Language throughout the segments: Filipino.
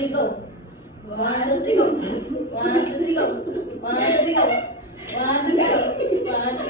3, go. 1, 2, 3, go. 1, 2, 3, go. 1, 2, 3, go. 1, 2, 3, go. 1, 2,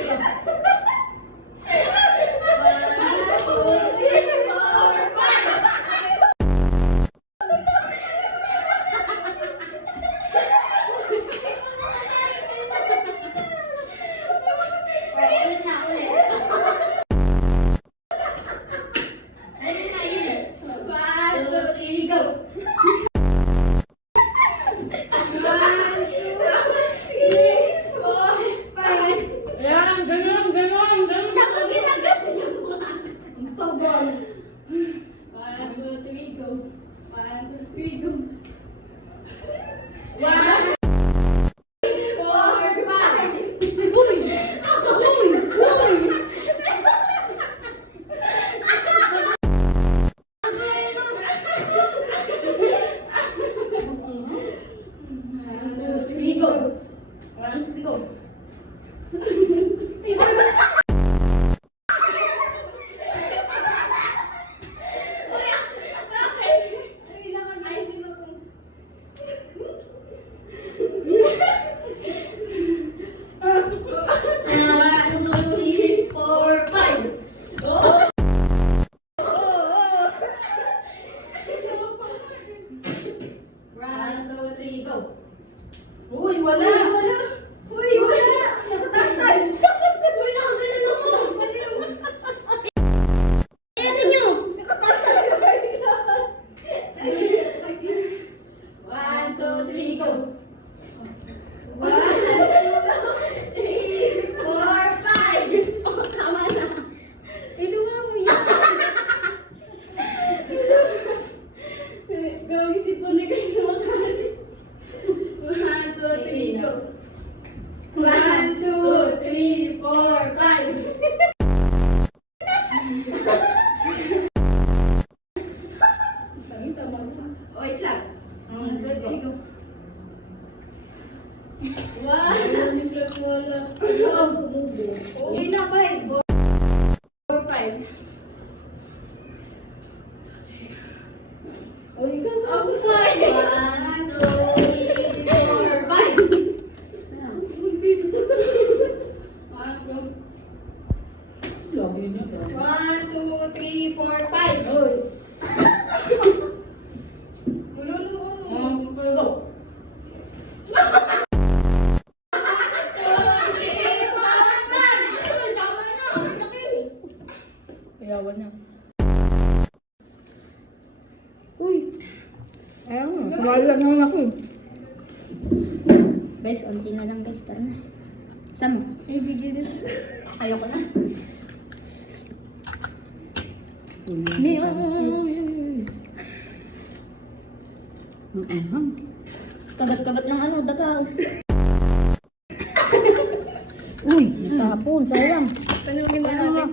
3, go. Uy, wala! Uy, wala! Nakatatay! Uy, nakaganon ako! Ano nyo? Nakatatay! 1, 2, 3, go! 1, 2, 3, 4, 5! Oh, tama na! Ito nga mo yan! Gawin si Puli kayo mo sa akin. 1, 2, 3, go. 1, 2, 3, 4, 5. Wait lang. 1, 2, 3, go. 1, 2, 3, 4, 5. Okay na, 5. 4, 5. Uy, ikaw sa ako, 5. 1, 2, 3, 4, 5. 1, 2, 3, 4, 5. Uy. Go. Ayawan na. Uy! Ayun, kumali lang naman ako. Guys, unti na lang guys. Tara na. Saan mo? Ibigay din. Ayoko na. Kagat-kagat ng ano, daga. Uy, natapon, sayang. Panalagin ba natin?